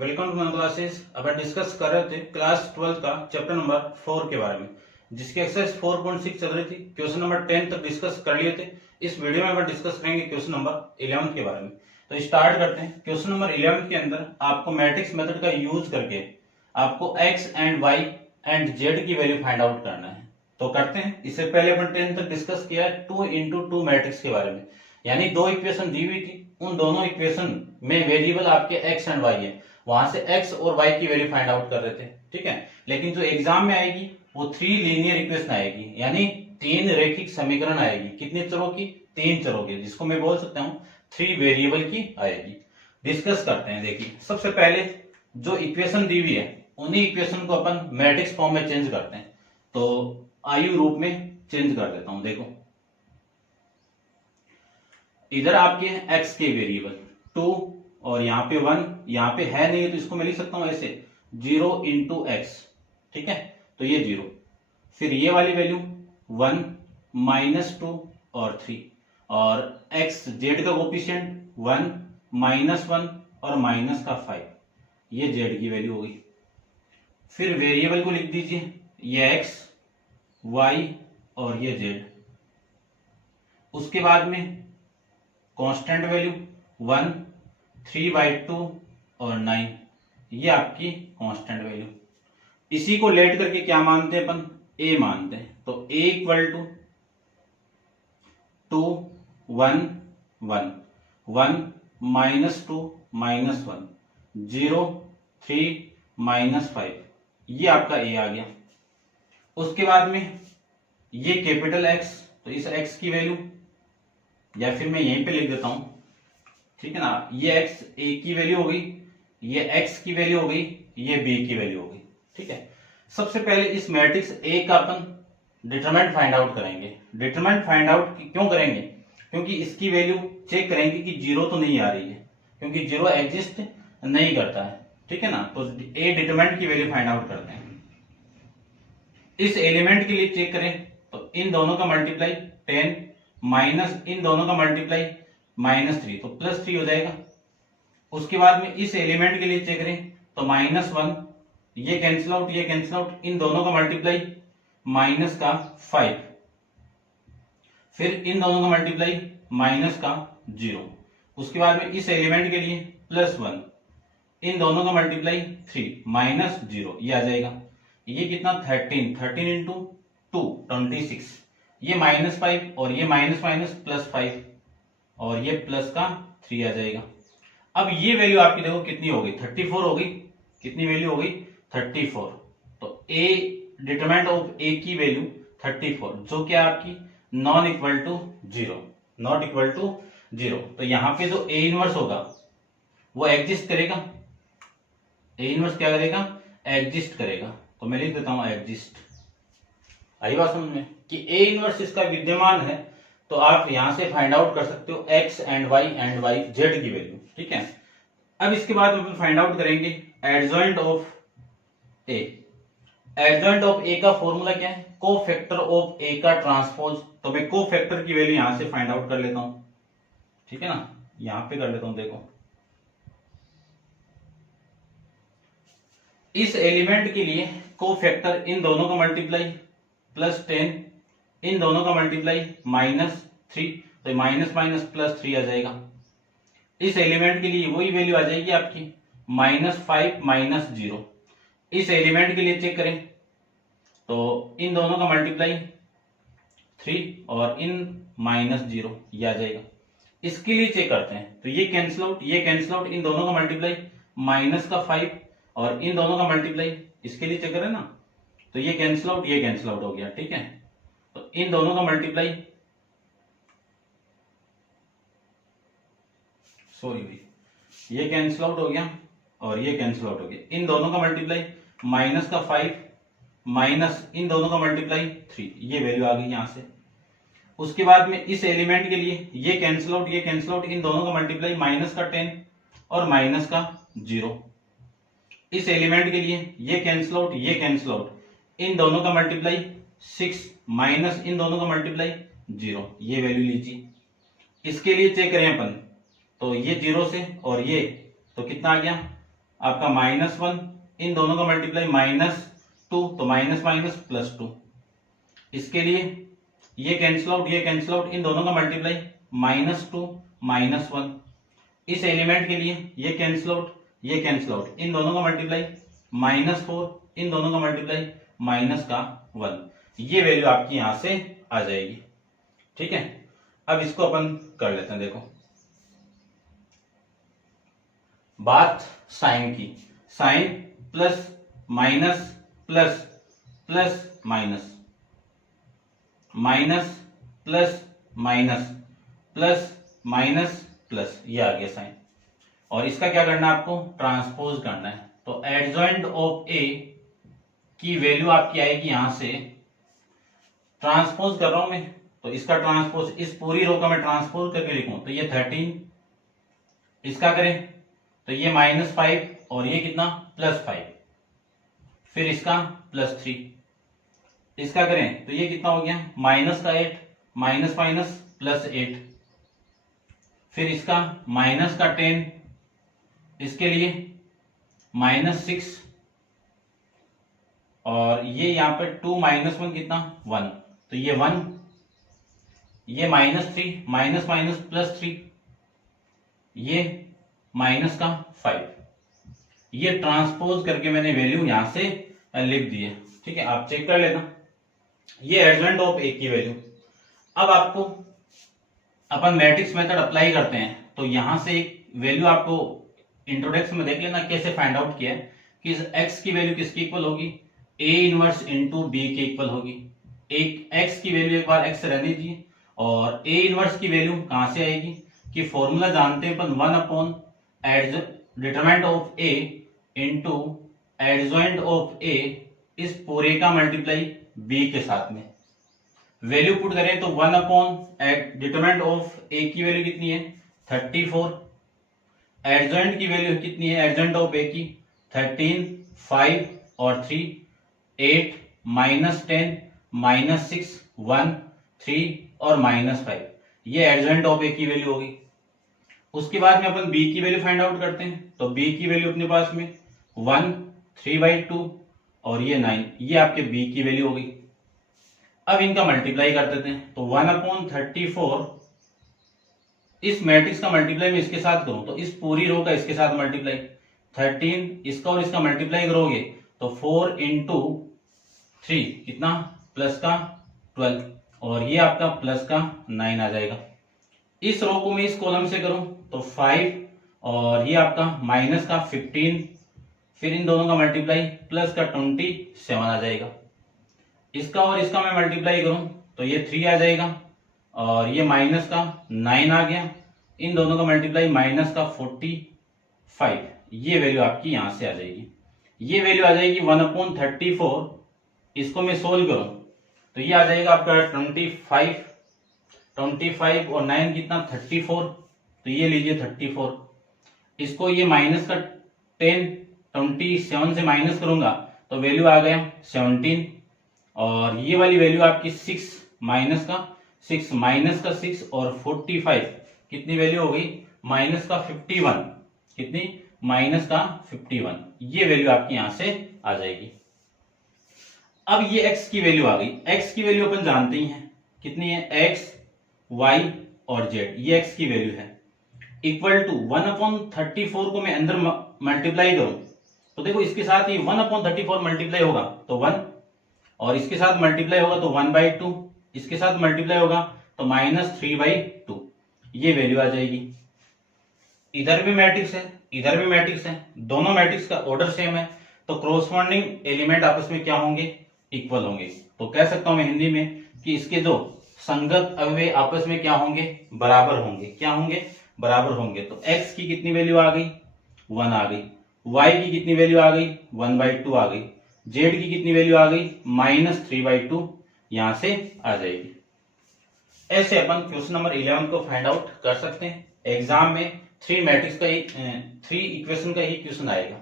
Welcome to my classes. अब हम discuss कर रहे थे क्लास 12 का चैप्टर नंबर 4 के बारे में, जिसकी एक्सरसाइज 4.6 चल रही थी। क्वेश्चन नंबर 10 तक डिस्कस कर लिए थे। इस वीडियो में हम डिस्कस करेंगे क्वेश्चन नंबर 11 के बारे में। तो स्टार्ट करते हैं। क्वेश्चन नंबर 11 के अंदर आपको मैट्रिक्स मेथड का यूज करके आपको x and y and z की वैल्यू फाइंड आउट करना है। तो करते हैं। इससे पहले अपन 10 तक डिस्कस किया है 2x2 मैट्रिक्स के बारे में, यानी दो इक्वेशन दी हुई थी, उन दोनों इक्वेशन में वेरिएबल आपके एक्स एंड वाई है, वहां से एक्स और वाई की वैल्यू फाइंड आउट कर रहे थे। ठीक है, लेकिन जो एग्जाम में आएगी वो 3 लीनियर इक्वेशन आएगी, यानी 3 रैखिक समीकरण आएगी। कितने चरों की? 3 चरों की, जिसको मैं बोल सकता हूँ 3 वेरिएबल की आएगी। डिस्कस करते हैं। देखिए, सबसे पहले जो इक्वेशन दी हुई है उन्हीं इक्वेशन को अपन मैट्रिक्स फॉर्म में चेंज करते हैं। तो आयु रूप में चेंज कर देता हूं। देखो, इधर आपके एक्स के वेरिएबल 2 और यहाँ पे 1, यहाँ पे है नहीं तो इसको मैं लिख सकता हूं ऐसे 0 इंटू एक्स। ठीक है, तो ये 0, फिर ये वाली वैल्यू 1 -2 और 3, और एक्स जेड का कोफिशिएंट 1 -1 और -5, ये जेड की वैल्यू होगी। फिर वेरिएबल को लिख दीजिए, ये एक्स, वाई और ये जेड। उसके बाद में कांस्टेंट वैल्यू 1, 3/2 और 9, ये आपकी कांस्टेंट वैल्यू। इसी को लेट करके क्या मानते हैं अपन? ए मानते हैं। तो ए इक्वल टू 2 1 1 1 -2 -1 0 3 -5, ये आपका ए आ गया। उसके बाद में ये कैपिटल एक्स, तो इस एक्स की वैल्यू, या फिर मैं यहीं पे लिख देता हूं, ठीक है ना, ये एक्स ए की वैल्यू हो गई, ये एक्स की वैल्यू हो गई, ये बी की वैल्यू हो गई। ठीक है, सबसे पहले इस मैट्रिक्स ए का अपन डिटरमिनेंट फाइंड आउट करेंगे। डिटरमिनेंट फाइंड आउट क्यों करेंगे? क्योंकि इसकी वैल्यू चेक करेंगे कि 0 तो नहीं आ रही है, क्योंकि 0 एग्जिस्ट नहीं करता है। ठीक है ना, तो ए डिटरमिनेंट की वैल्यू फाइंड आउट करते हैं। इस एलिमेंट के लिए चेक करें तो इन दोनों का मल्टीप्लाई 10 माइनस इन दोनों का मल्टीप्लाई -3, तो +3 हो जाएगा। उसके बाद में इस एलिमेंट के लिए चेक करें तो -1, ये कैंसिल आउट, ये कैंसिल आउट, इन दोनों का मल्टीप्लाई -5, फिर इन दोनों का मल्टीप्लाई -0। उसके बाद में इस एलिमेंट के लिए +1, इन दोनों का मल्टीप्लाई 3 -0, ये आ जाएगा। ये कितना? 13 इंटू 2 26, ये -5 और ये माइनस +5 और ये प्लस का 3 आ जाएगा। अब ये वैल्यू आपकी देखो कितनी हो गई? 34 हो गई। कितनी वैल्यू हो गई? 34। तो ए डिटरमिनेंट ऑफ ए की वैल्यू 34, जो क्या आपकी नॉट इक्वल टू 0। तो यहां पे जो ए इनवर्स होगा वो एग्जिस्ट करेगा। ए इनवर्स क्या करेगा? एग्जिस्ट करेगा। तो मैं लिख देता हूं एग्जिस्ट। आई बात समझ में कि ए इनवर्स इसका विद्यमान है, तो आप यहां से फाइंड आउट कर सकते हो एक्स एंड वाई जेड की वैल्यू। ठीक है, अब इसके बाद हम फाइंड आउट करेंगे adjoint of A. Adjoint of A का फॉर्मूला क्या है? कोफैक्टर ऑफ ए का ट्रांसपोज। तो मैं कोफैक्टर की वैल्यू यहां से फाइंड आउट कर लेता हूं। ठीक है ना, यहां पे कर लेता हूं। देखो, इस एलिमेंट के लिए कोफैक्टर इन दोनों का मल्टीप्लाई +10, इन दोनों का मल्टीप्लाई -3, तो माइनस +3 आ जाएगा। इस एलिमेंट के लिए वही वैल्यू आ जाएगी आपकी -5 -0। इस एलिमेंट के लिए चेक करें तो इन दोनों का मल्टीप्लाई 3 और इन -0, ये आ जाएगा। इसके लिए चेक करते हैं तो ये कैंसिल आउट, ये कैंसिल आउट, इन दोनों का मल्टीप्लाई -5 और इन दोनों का मल्टीप्लाई, इसके लिए चेक करें ना, तो ये कैंसिल आउट, ये कैंसिल आउट हो गया। ठीक है, तो इन दोनों का मल्टीप्लाई, ये कैंसिल आउट हो गया और ये कैंसिल आउट हो गया। इन दोनों का मल्टीप्लाई -5 माइनस इन दोनों का मल्टीप्लाई 3, ये वैल्यू आ गई यहां से। उसके बाद में इस एलिमेंट के लिए ये कैंसिल आउट, ये कैंसिल आउट, इन दोनों का मल्टीप्लाई -10 और -0। इस एलिमेंट के लिए ये कैंसिल आउट, ये कैंसिल आउट, इन दोनों का मल्टीप्लाई 6 माइनस इन दोनों का मल्टीप्लाई 0, ये वैल्यू लीजिए। इसके लिए चेक करें अपन तो ये 0 से और ये तो कितना आ गया आपका -1, इन दोनों का मल्टीप्लाई -2, तो माइनस माइनस +2। इसके लिए ये कैंसिल आउट, ये कैंसिल आउट, इन दोनों का मल्टीप्लाई -2 -1। इस एलिमेंट के लिए ये कैंसिल आउट, ये कैंसिल आउट, इन दोनों का मल्टीप्लाई -4, इन दोनों का मल्टीप्लाई -1। ये वैल्यू आपकी यहां से आ जाएगी। ठीक है, अब इसको अपन कर लेते हैं। देखो बात साइन की, sign plus minus plus plus minus, minus plus minus plus minus plus, ये आ गया साइन। और इसका क्या करना है आपको, ट्रांसपोज करना है। तो एडजॉइंट ऑफ ए की वैल्यू आपकी आएगी यहां से, ट्रांसपोज कर रहा हूं मैं, तो इसका ट्रांसपोज, इस पूरी रो का मैं ट्रांसपोज करके लिखूं तो ये 13, इसका करें तो ये -5 और ये कितना +5, फिर इसका +3, इसका करें तो ये कितना हो गया -8, माइनस माइनस +8, फिर इसका -10, इसके लिए -6, और ये यहां पे 2 -1 कितना 1, तो ये 1, ये -3, माइनस माइनस +3, ये -5। ये ट्रांसपोज करके मैंने वैल्यू यहां से लिख दी है। ठीक है, आप चेक कर लेना, ये एडजॉइंट ऑफ ए की वैल्यू। अब आपको अपन मैट्रिक्स मेथड अप्लाई करते हैं, तो यहां से एक वैल्यू आपको इंट्रोडक्शन में देख लेना कैसे फाइंड आउट किया है कि x की वैल्यू किसकी इक्वल होगी, a इनवर्स इंटू बी के इक्वल होगी। एक x की वैल्यू एक बार x रहने दीजिए, और a इनवर्स की वैल्यू कहां से आएगी कि फॉर्मूला जानते हैं अपन 1 determinant of a into adjoint of a, इस पूरे का मल्टीप्लाई b के साथ में। वैल्यू पुट करें तो 1 डिटरमिनेंट ऑफ a की वैल्यू कितनी है 34, एडजॉइंट की वैल्यू कितनी है एडजॉइंट ऑफ a की 13, 5 और 3, 8, -10, -6, 1, 3 और -5, ये एडजॉइंट ऑफ a की वैल्यू होगी। उसके बाद में अपन b की वैल्यू फाइंड आउट करते हैं, तो b की वैल्यू अपने पास में 1, 3/2 और ये 9, ये आपके b की वैल्यू होगी। अब इनका मल्टीप्लाई कर देते हैं, तो 1/34, इस मैट्रिक्स का मल्टीप्लाई मैं इसके साथ करूं तो इस पूरी रो का इसके साथ मल्टीप्लाई 13, इसका और इसका मल्टीप्लाई करोगे तो 4 इंटू 3 कितना प्लस का 12, और ये आपका प्लस का 9 आ जाएगा। इस रो को मैं इस कॉलम से करूं तो 5 और ये आपका माइनस का 15, फिर इन दोनों का मल्टीप्लाई प्लस का 27 आ जाएगा। इसका और इसका मैं मल्टीप्लाई करूं तो ये 3 आ जाएगा, और ये माइनस का 9 आ गया, इन दोनों का मल्टीप्लाई माइनस का 45, ये वैल्यू आपकी यहां से आ जाएगी। ये वैल्यू आ जाएगी 1/34, इसको मैं सोल्व करूं तो ये आ जाएगा आपका 25 और 9 कितना 34, तो ये लीजिए 34, इसको ये माइनस का 10 27 से माइनस करूंगा तो वैल्यू आ गया 17, और ये वाली वैल्यू आपकी 6 माइनस का 6 और 45 कितनी वैल्यू हो गई माइनस का 51, कितनी माइनस का 51, ये वैल्यू आपकी यहां से आ जाएगी। अब ये x की वैल्यू आ गई, x की वैल्यू अपन जानते ही हैं कितनी है, x, y और z, ये x की वैल्यू है, इक्वल टू 1/34 को मैं अंदर मल्टीप्लाई करूं तो देखो इसके साथ ही 1/34 मल्टीप्लाई होगा तो 1, और इसके साथ मल्टीप्लाई होगा तो 1/2, इसके साथ मल्टीप्लाई होगा तो -3/2, ये वैल्यू आ जाएगी। इधर भी मैट्रिक्स है, इधर भी मैट्रिक्स है, दोनों मैट्रिक्स का ऑर्डर सेम है, तो क्रॉसपोंडिंग एलिमेंट आपस में क्या होंगे, इक्वल होंगे। तो कह सकता हूं मैं हिंदी में कि इसके जो संगत अवयव आपस में क्या होंगे, बराबर होंगे। क्या होंगे, बराबर होंगे। तो x की कितनी वैल्यू आ गई 1 आ गई, y की कितनी वैल्यू आ गई 1/2 आ गई, z की कितनी वैल्यू आ गई -3/2, यहां से आ जाएगी। ऐसे अपन क्वेश्चन नंबर 11 को फाइंड आउट कर सकते हैं। एग्जाम में 3 मैट्रिक्स का ही 3 इक्वेशन का ही क्वेश्चन आएगा।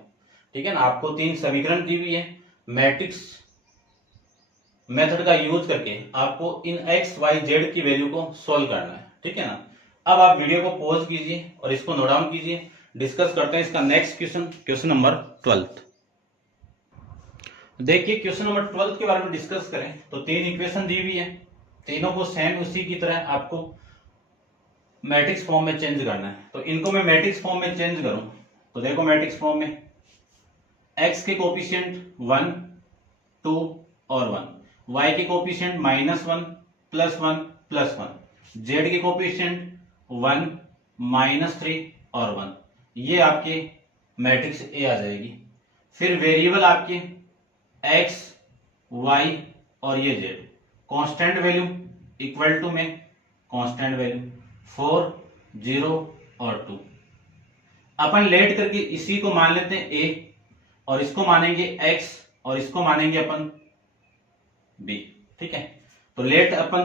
ठीक है ना, आपको 3 समीकरण दी हुई है, मैट्रिक्स मेथड का यूज करके आपको इन x, y, z की वैल्यू को सोल्व करना है। ठीक है ना, अब आप वीडियो को पॉज कीजिए और इसको नोट डाउन कीजिए। डिस्कस करते हैं इसका नेक्स्ट क्वेश्चन, क्वेश्चन नंबर 12। देखिए क्वेश्चन नंबर 12 के बारे में डिस्कस करें तो 3 इक्वेशन दी हुई है, तीनों को सेम उसी की तरह आपको मैट्रिक्स फॉर्म में चेंज करना है। तो इनको मैं मैट्रिक्स फॉर्म में चेंज करूं तो देखो मैट्रिक्स फॉर्म में x के कोफिशिएंट 1, 2 और 1, y के कोफिशिएंट -1, +1, +1, z के कोफिशिएंट 1, -3 और 1, ये आपके मैट्रिक्स ए आ जाएगी। फिर वेरिएबल आपके x, y और ये z, constant value equal to में कांस्टेंट वैल्यू 4, 0 और 2। अपन लेट करके इसी को मान लेते हैं a और इसको मानेंगे x और इसको मानेंगे अपन b। ठीक है, तो लेट अपन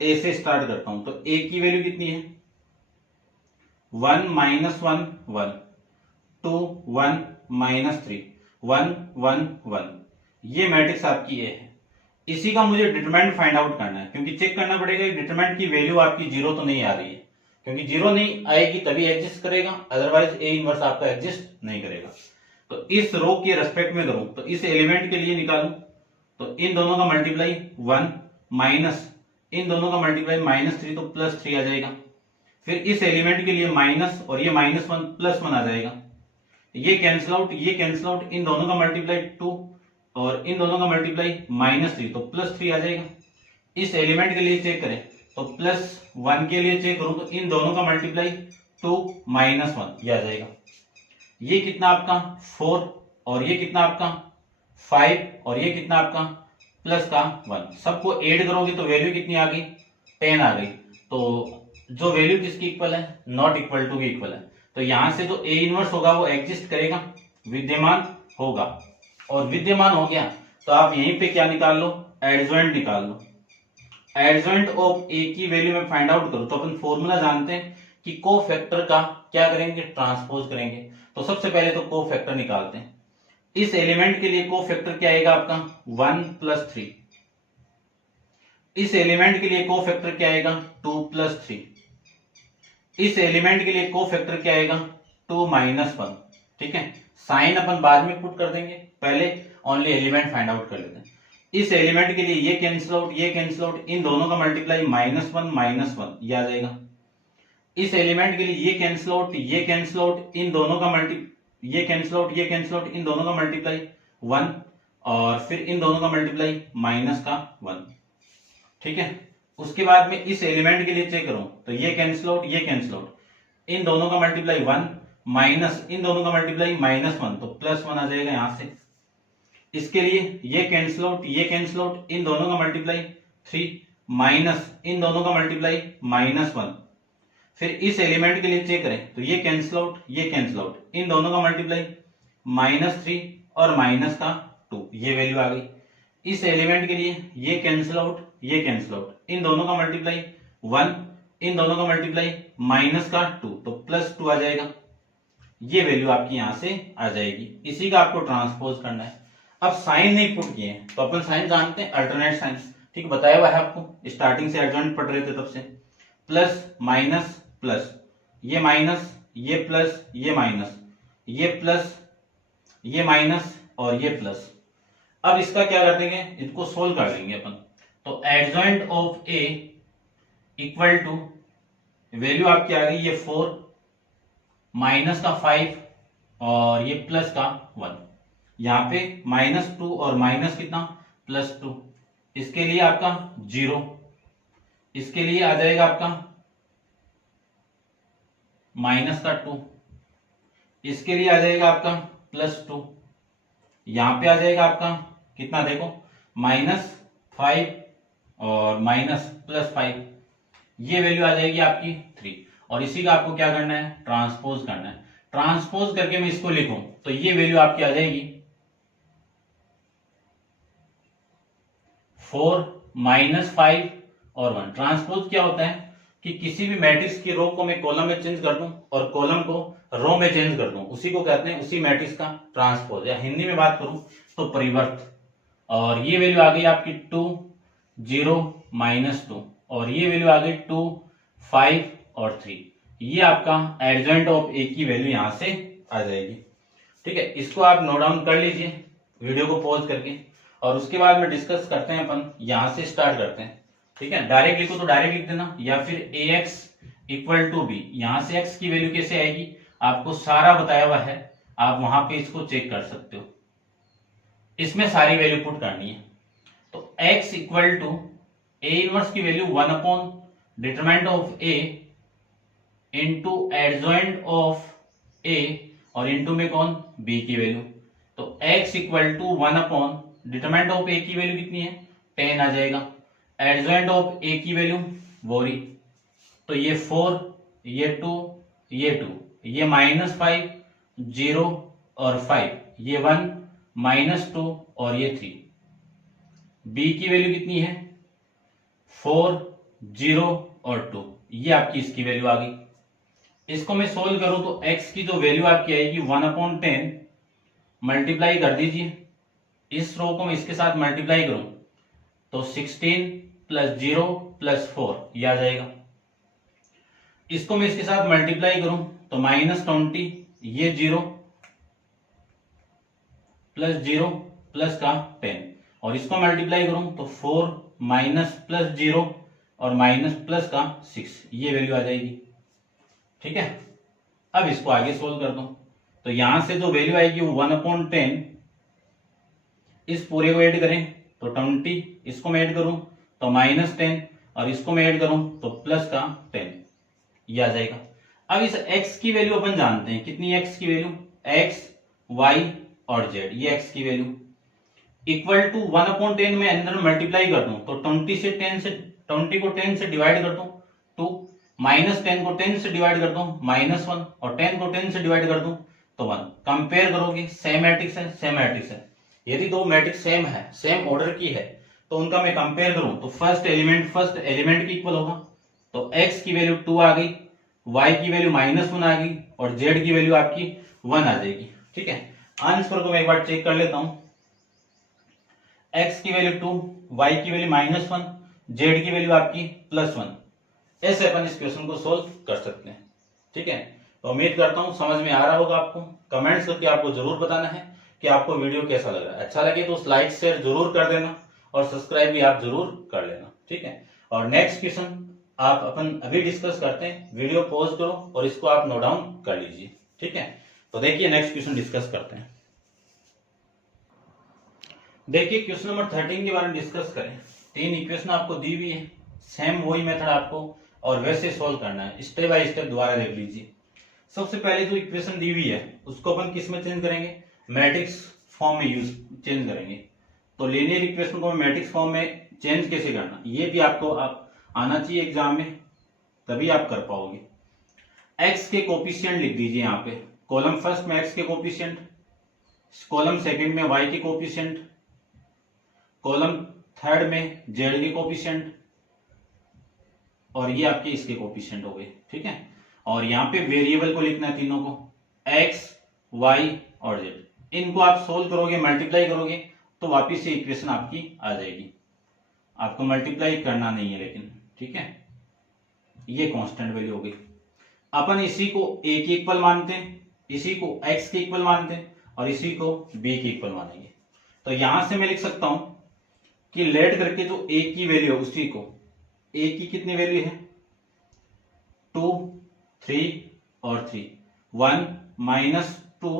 a से स्टार्ट करता हूं। तो a की वैल्यू कितनी है 1 -1 1, 2 1 -3 1 1 1, ये मैट्रिक्स आपकी ए है। इसी का मुझे डिटरमिनेंट फाइंड आउट करना है, क्योंकि चेक करना पड़ेगा डिटरमिनेंट की वैल्यू आपकी 0 तो नहीं आ रही है, क्योंकि 0 नहीं आएगी तभी एग्जिस्ट करेगा, अदरवाइज ए इनवर्स आपका एग्जिस्ट नहीं करेगा। तो इस रो के रेस्पेक्ट में करूं तो इस एलिमेंट के लिए निकालूं तो इन दोनों का मल्टीप्लाई 1 माइनस इन दोनों का मल्टीप्लाई -3 तो +3 आ जाएगा। फिर इस एलिमेंट के लिए माइनस और ये -1 +1 आ जाएगा। ये कैंसिल आउट, ये कैंसिल आउट, इन दोनों का मल्टीप्लाई 2 और इन दोनों का मल्टीप्लाई -3 तो +3 आ जाएगा। इस एलिमेंट के लिए चेक करें तो +1 के लिए चेक करूं तो इन दोनों का मल्टीप्लाई 2 -1 ये आ जाएगा। ये कितना आपका 4 और ये कितना आपका 5 और ये कितना आपका +1। सबको ऐड करोगे तो वैल्यू कितनी आ गई 10 आ गई। तो जो वैल्यू किसकी इक्वल है नॉट इक्वल टू की इक्वल है। तो यहां से जो ए इनवर्स होगा वो एग्जिस्ट करेगा, विद्यमान होगा, और विद्यमान हो गया तो आप यहीं पे क्या निकाल लो एडजॉइंट निकाल लो। एडजॉइंट ऑफ ए की वैल्यू में फाइंड आउट करो तो अपन फॉर्मूला जानते हैं कि कोफैक्टर का क्या करेंगे ट्रांसपोज करेंगे। तो सबसे पहले तो कोफैक्टर निकालते हैं। इस एलिमेंट के लिए कोफैक्टर क्या आएगा आपका 1 + 3। इस एलिमेंट के लिए कोफैक्टर क्या आएगा 2 + 3। इस एलिमेंट के लिए कोफैक्टर क्या आएगा 2 - 1। ठीक है, साइन अपन बाद में पुट कर देंगे, पहले ओनली एलिमेंट फाइंड आउट कर लेते हैं। इस एलिमेंट के लिए ये कैंसिल आउट, ये कैंसिल आउट, इन दोनों का मल्टीप्लाई -1 ये आ जाएगा। इस एलिमेंट के लिए ये कैंसिल आउट, ये कैंसिल आउट, इन दोनों का ये कैंसिल आउट, ये कैंसिल आउट, इन दोनों का मल्टीप्लाई 1 और फिर इन दोनों का मल्टीप्लाई -1। ठीक है, उसके बाद में इस एलिमेंट के लिए चेक करूं तो ये कैंसिल आउट, ये कैंसिल आउट, इन दोनों का मल्टीप्लाई 1 माइनस इन दोनों का मल्टीप्लाई -1 तो +1 आ जाएगा यहां से। इसके लिए ये कैंसिल आउट, ये कैंसिल आउट, इन दोनों का मल्टीप्लाई 3 माइनस इन दोनों का मल्टीप्लाई -1। फिर इस एलिमेंट के लिए चेक करें तो ये कैंसिल आउट, ये कैंसिल आउट, इन दोनों का मल्टीप्लाई -3 और -2, ये वैल्यू आ गई। इस एलिमेंट के लिए ये कैंसिल आउट, ये कैंसिल आउट, इन दोनों का मल्टीप्लाई 1, इन दोनों का मल्टीप्लाई -2 तो +2 आ जाएगा। ये वैल्यू आपकी यहां से आ जाएगी। इसी का आपको ट्रांसपोज करना है। अब साइन नहीं पुट किए हैं तो अपन साइन जानते हैं अल्टरनेट साइन। ठीक, बताया हुआ है आपको, स्टार्टिंग से एडजॉइंट पढ़ रहे थे तब से। प्लस माइनस प्लस, ये माइनस, ये प्लस, ये माइनस, ये प्लस, ये माइनस और ये प्लस। अब इसका क्या कर देंगे, इसको सोल्व कर देंगे अपन। तो adjoint of A equal to value आपकी आ गई ये 4 माइनस का 5 और ये प्लस का 1। यहां पे -2 और माइनस कितना +2। इसके लिए आपका 0, इसके लिए आ जाएगा आपका -2, इसके लिए आ जाएगा आपका +2, यहां पे आ जाएगा आपका कितना देखो -5 और +5, ये वैल्यू आ जाएगी आपकी 3। और इसी का आपको क्या करना है ट्रांसपोज करना है। ट्रांसपोज करके मैं इसको लिखूं तो ये वैल्यू आपकी आ जाएगी 4 -5 और 1। ट्रांसपोज क्या होता है कि किसी भी मैट्रिक्स की रो को मैं कॉलम में चेंज कर दूं और कॉलम को रो में चेंज कर दूं, उसी को कहते हैं उसी मैट्रिक्स का ट्रांसपोज, या हिंदी में बात करूं तो परिवर्त। और ये वैल्यू आ गई आपकी 2 0 -2 और ये वैल्यू आ गई 2 5 और 3। ये आपका एडजॉइंट ऑफ ए की वैल्यू यहां से आ जाएगी। ठीक है, इसको आप नोट डाउन कर लीजिए वीडियो को पॉज करके, और उसके बाद में डिस्कस करते हैं अपन। यहां से स्टार्ट करते हैं। ठीक है, डायरेक्ट लिखो तो डायरेक्ट लिख देना, या फिर ए एक्स इक्वल टू बी। यहां से एक्स की वैल्यू कैसे आएगी आपको सारा बताया हुआ है, आप वहां पे इसको चेक कर सकते हो। इसमें सारी वैल्यू पुट करनी है। तो x equal to A inverse की value 1 upon determinant of A into adjoint of A, और इंटू में कौन, b की वैल्यू। तो x equal to 1 upon determinant of a की वैल्यू कितनी है, 10 आ जाएगा। एडजॉइंट ऑफ a की वैल्यू वोरी, तो ये 4, ये 2, ये 2, ये -5, 0 और 5, ये 1, -2 और ये 3। b की वैल्यू कितनी है, 4, 0 और 2, ये आपकी इसकी वैल्यू आ गई। इसको मैं सोल्व करूं तो x की जो वैल्यू आपकी आएगी 1/10 मल्टीप्लाई कर दीजिए। इस रो को मैं इसके साथ मल्टीप्लाई करूं तो 16 + 0 + 4 ये आ जाएगा। इसको मैं इसके साथ मल्टीप्लाई करूं तो -20, ये 0 + 0 + का 10, और इसको मल्टीप्लाई करूं तो 4 - +0 और - का 6, ये वैल्यू आ जाएगी। ठीक है, अब इसको आगे सोल्व कर दो। तो यहां से जो वैल्यू आएगी वो 1/10, इस पूरे को ऐड करें तो 20, इसको मैं ऐड करूं तो -10, और इसको मैं ऐड करूं तो प्लस का 10, ये आ जाएगा। अब इस x की वैल्यू अपन जानते हैं, कितनी x की वैल्यू, x, y और z, ये x की वैल्यू इक्वल टू 1/10 में अंदर मल्टीप्लाई कर दूं तो 20 को 10 से डिवाइड कर दूं 2, -10 को 10 से डिवाइड कर दूं -1, और 10 को 10 से डिवाइड कर दूं तो 1। कंपेयर करोगे, सेम मैट्रिक्स है, सेम मैट्रिक्स है। यदि दो मैट्रिक्स सेम है, सेम ऑर्डर की है, तो उनका मैं कंपेयर करूं तो फर्स्ट एलिमेंट की इक्वल होगा। तो x की वैल्यू 2 आ गई, y की वैल्यू -1 आ गई, और z की वैल्यू आपकी 1 आ जाएगी। ठीक है, आंसर को मैं एक बार चेक कर लेता हूं। x की वैल्यू 2, y की वैल्यू -1, z की वैल्यू आपकी +1। ऐसे अपन इस क्वेश्चन को सोल्व कर सकते हैं। ठीक है, तो उम्मीद करता हूं समझ में आ रहा होगा आपको। कमेंट्स करके आपको जरूर बताना है कि आपको वीडियो कैसा लग रहा है। अच्छा लगे तो लाइक शेयर जरूर कर देना, और सब्सक्राइब भी आप जरूर कर लेना। ठीक है, और नेक्स्ट क्वेश्चन आप अपन अभी डिस्कस करते हैं। वीडियो पॉज करो और इसको आप नोट डाउन कर लीजिए। ठीक है, तो देखिए नेक्स्ट क्वेश्चन डिस्कस करते हैं। देखिए क्वेश्चन नंबर 13 के बारे में डिस्कस करें। 3 इक्वेशन आपको दी हुई है, सेम वही मेथड आपको और वैसे सोल्व करना है। स्टेप बाय स्टेप दोबारा देख लीजिए। सबसे पहले जो इक्वेशन दी हुई है उसको अपन किस में चेंज करेंगे, मैट्रिक्स फॉर्म में चेंज करेंगे। तो लीनियर इक्वेशन को मैट्रिक्स फॉर्म में चेंज कैसे करना, ये भी आपको आना चाहिए एग्जाम में, तभी आप कर पाओगे। एक्स के कोफिशिएंट लिख दीजिए यहाँ पे, कॉलम फर्स्ट में एक्स के कोफिशिएंट, कॉलम सेकंड में वाई के कोफिशिएंट, कॉलम थर्ड में जेड के कोफिशिएंट, और ये आपके इसके कोफिशिएंट हो गए। ठीक है, और यहाँ पे वेरिएबल को लिखना है तीनों को, एक्स, वाई और जेड। इनको आप सोल्व करोगे, मल्टीप्लाई करोगे तो वापिस से इक्वेशन आपकी आ जाएगी। आपको मल्टीप्लाई करना नहीं है लेकिन। ठीक है, ये कांस्टेंट वैल्यू हो गई। अपन इसी को a के इक्वल मानते हैं, इसी को x के इक्वल मानते हैं, और इसी को b के इक्वल मानेंगे। तो यहां से मैं लिख सकता हूं कि लेट करके जो a की वैल्यू है उसी को, a की कितनी वैल्यू है, 2, 3 और 3, 1 -2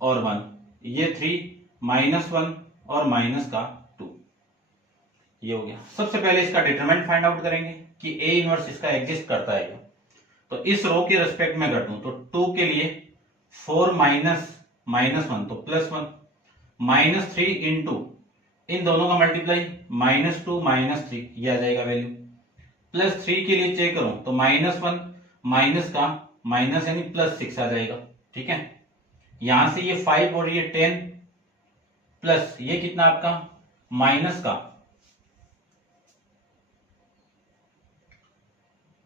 और 1, ये 3 -1 और माइनस का 2, ये हो गया। सबसे पहले इसका डिटरमिनेंट फाइंड आउट करेंगे कि a इनवर्स इसका एग्जिस्ट करता है क्या। तो इस रो के रेस्पेक्ट में कर दूं तो 2 के लिए 4 -1 तो +1, -3 इंटू इन दोनों का मल्टीप्लाई -2 -3, ये आ जाएगा वैल्यू। +3 के लिए चेक करूं तो -1 माइनस का माइनस यानी +6 आ जाएगा। ठीक है, यहां से ये 5 और ये 10 प्लस ये कितना आपका माइनस का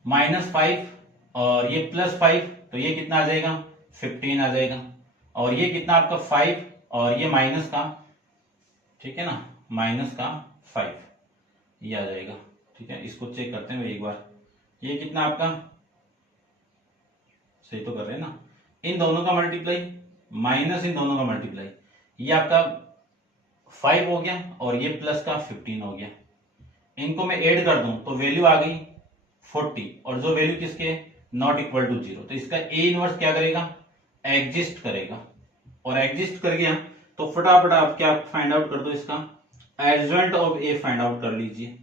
-5 और ये +5, तो ये कितना आ जाएगा 15 आ जाएगा। और ये कितना आपका 5 और ये माइनस का, ठीक है ना, माइनस का 5, ये आ जाएगा। ठीक है, इसको चेक करते हैं एक बार। ये कितना आपका सही तो कर रहे हैं ना, इन दोनों का मल्टीप्लाई माइनस इन दोनों का मल्टीप्लाई, ये आपका 5 हो गया और ये प्लस का 15 हो गया। इनको मैं ऐड कर दूं तो वैल्यू आ गई 40, और जो वैल्यू किसके नॉट इक्वल टू 0, तो इसका ए इनवर्स क्या करेगा, एग्जिस्ट करेगा। और एग्जिस्ट कर गया तो फटाफट आप क्या फाइंड आउट कर दो, इसका adjoint of A find out कर लीजिए।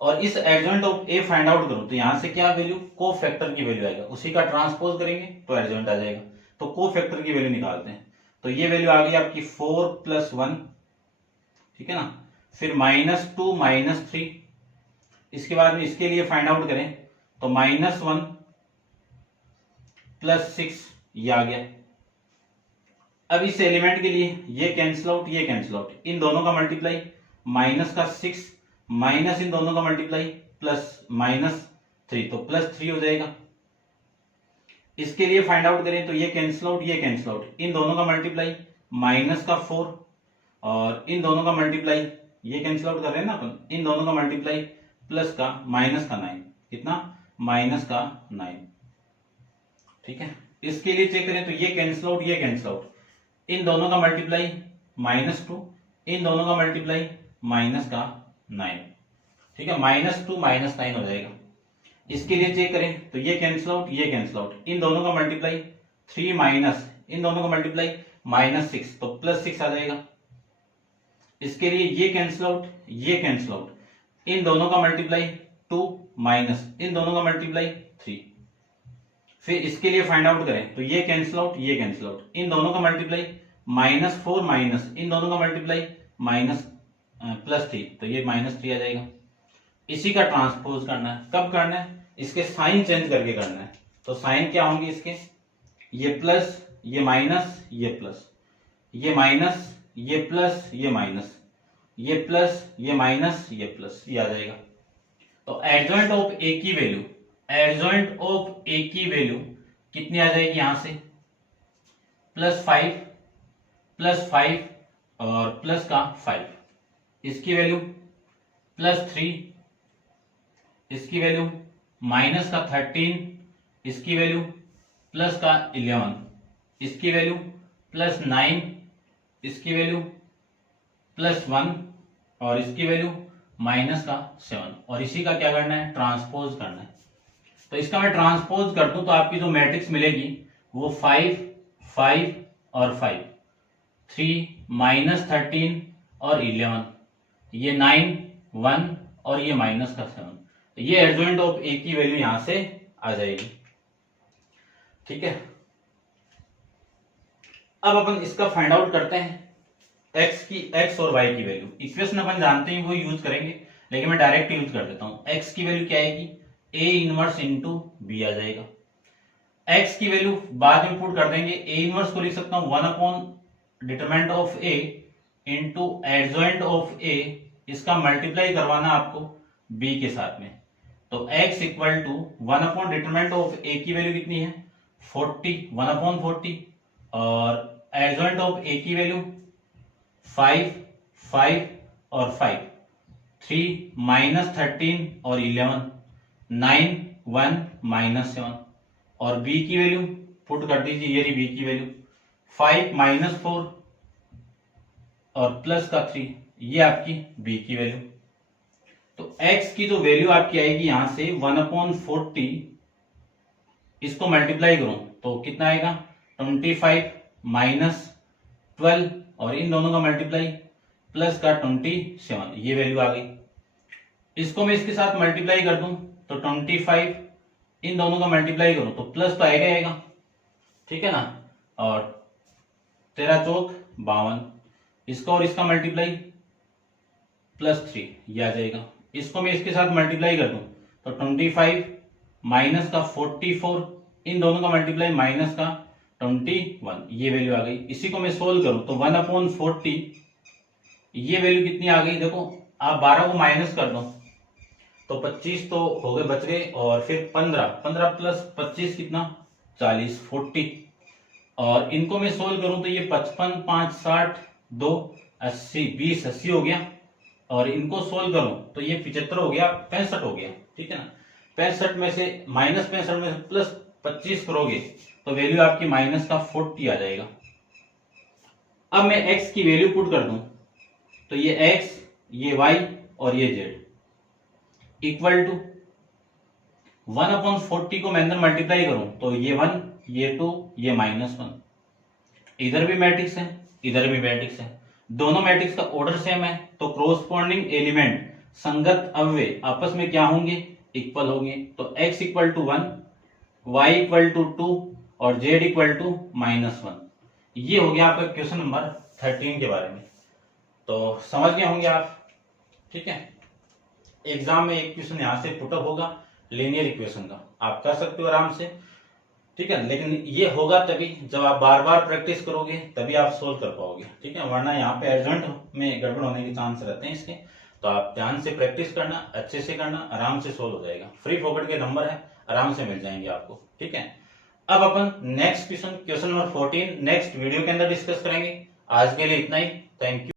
और इस adjoint of A find out करो तो यहां से क्या वैल्यू, को फैक्टर की वैल्यू आएगा, उसी का ट्रांसपोज करेंगे तो एडजॉइंट आ जाएगा। तो को फैक्टर की वैल्यू निकालते हैं, तो ये वैल्यू आ गई आपकी 4 + 1, ठीक है ना, फिर -2 -3, इसके बाद में इसके लिए फाइंड आउट करें तो -1 + 6 ये आ गया। अब इस एलिमेंट के लिए ये कैंसिल आउट, ये कैंसिल आउट, इन दोनों का मल्टीप्लाई -6 माइनस इन दोनों का मल्टीप्लाई प्लस -3, तो +3 हो जाएगा। इसके लिए फाइंड आउट करें तो ये कैंसिल आउट, ये कैंसिल आउट, इन दोनों का मल्टीप्लाई -4 और इन दोनों का मल्टीप्लाई, ये कैंसिल आउट कर रहे हैं ना अपन, इन दोनों का मल्टीप्लाई प्लस का -9, कितना -9, ठीक है। इसके लिए चेक करें तो ये कैंसिल आउट, ये कैंसिल आउट, इन दोनों का मल्टीप्लाई -2, इन दोनों का मल्टीप्लाई -9, ठीक है, -2 -9 हो जाएगा। इसके लिए चेक करें तो ये कैंसिल आउट, ये कैंसिल आउट, इन दोनों का मल्टीप्लाई 3 माइनस इन दोनों का मल्टीप्लाई -6, तो +6 आ जाएगा। इसके लिए ये कैंसिल आउट, ये कैंसिल आउट, इन दोनों का मल्टीप्लाई 2 माइनस इन दोनों का मल्टीप्लाई 3। फिर इसके लिए फाइंड आउट करें तो ये कैंसिल आउट, ये कैंसिल आउट, इन दोनों का मल्टीप्लाई -4 माइनस इन दोनों का मल्टीप्लाई +3, तो ये -3 आ जाएगा। इसी का ट्रांसपोज करना है, कब करना है, इसके साइन चेंज करके करना है। तो साइन क्या होंगे इसके, ये प्लस, ये माइनस, ये प्लस, ये माइनस, ये प्लस, ये माइनस, ये प्लस, ये माइनस, ये प्लस, ये आ जाएगा। तो एडजॉइंट ऑफ ए की वैल्यू, एडजॉइंट ऑफ ए की वैल्यू कितनी आ जाएगी, यहां से +5 और प्लस का 5, इसकी वैल्यू +3, इसकी वैल्यू माइनस का 13, इसकी वैल्यू प्लस का 11, इसकी वैल्यू +9, इसकी वैल्यू +1 और इसकी वैल्यू -7, और इसी का क्या करना है, ट्रांसपोज करना है। तो इसका मैं ट्रांसपोज कर दूं तो आपकी जो मैट्रिक्स मिलेगी वो 5 5 और 5, 3 -13 और 11, ये 9 1 और ये -7, ये एडजॉइंट ऑफ ए की वैल्यू यहां से आ जाएगी, ठीक है। अब अपन इसका फाइंड आउट करते हैं, एक्स और वाई की वैल्यू। इक्वेशन अपन जानते हैं वो यूज करेंगे, लेकिन मैं डायरेक्ट यूज कर देता हूं। एक्स की वैल्यू क्या आएगी, ए इनवर्स इंटू बी आ जाएगा। एक्स की वैल्यू बाद में पुट कर देंगे, ए इनवर्स को लिख सकता हूं determinant of A into adjoint of A, इसका मल्टीप्लाई करवाना आपको बी के साथ में। तो x इक्वल टू 1/डिटरमिनेंट ऑफ ए की वैल्यू कितनी है 40, 1/40, और एडजॉइंट ऑफ ए की वैल्यू 5 5 और 5, 3 -13 और 11, 9 1 -7, और b की वैल्यू पुट कर दीजिए, ये रही b की वैल्यू 5 -4 और प्लस का 3, ये आपकी b की वैल्यू। तो x की जो वैल्यू आपकी आएगी यहां से 1/40, इसको मल्टीप्लाई करो तो कितना आएगा 25 -12, और इन दोनों का मल्टीप्लाई प्लस का 27, ये वैल्यू आ गई। इसको मैं इसके साथ मल्टीप्लाई कर दूं तो 25, इन दोनों का मल्टीप्लाई करो तो प्लस तो आएगा आएगा, ठीक है ना, और 13 चौक 52, इसका और इसका मल्टीप्लाई +3, ये आ जाएगा। इसको मैं इसके साथ मल्टीप्लाई कर दूं तो 25 माइनस का 44, इन दोनों का मल्टीप्लाई माइनस का 21, ये वैल्यू आ गई। इसी को मैं सोल्व करूं तो 1/40, ये वैल्यू कितनी आ गई, देखो आप 12 को माइनस कर दो तो 25 तो हो गए, बच गए, और फिर 15 प्लस 25 कितना 40, 40, और इनको मैं सोल्व करूं तो ये 55 5 60 2 80 20 80 हो गया, और इनको सोल्व करूं तो ये 75 हो गया, 65 हो गया, ठीक है ना। 65 में से -65 में से 25 करोगे तो वैल्यू आपकी माइनस का 40 आ जाएगा। अब मैं x की वैल्यू पुट कर दूं तो ये x, ये y और ये z इक्वल टू 1/40 को मैं अंदर मल्टीप्लाई करूं तो ये 1, ये 2, ये -1। इधर भी मैट्रिक्स है, इधर भी मैट्रिक्स है, दोनों मैट्रिक्स का ऑर्डर सेम है, तो क्रॉसपोंडिंग एलिमेंट संगत अव्यय आपस में क्या होंगे, इक्वल होंगे। तो x equal to 1, y equal to 2 और z इक्वल टू -1। ये हो गया आपका क्वेश्चन नंबर 13 के बारे में। तो समझ गए होंगे आप, ठीक है। एग्जाम में एक क्वेश्चन यहां से पुटअप होगा लीनियर इक्वेशन का, आप कर सकते हो आराम से, ठीक है। लेकिन ये होगा तभी जब आप बार बार प्रैक्टिस करोगे, तभी आप सोल्व कर पाओगे, ठीक है। वरना यहाँ पे अर्जेंट में गड़बड़ होने के चांस रहते हैं इसके। तो आप ध्यान से प्रैक्टिस करना, अच्छे से करना, आराम से सोल्व हो जाएगा। फ्री फॉरवर्ड के नंबर है, आराम से मिल जाएंगे आपको, ठीक है। अब अपन next question number 14 next video के अंदर डिस्कस करेंगे। आज के लिए इतना ही, थैंक यू।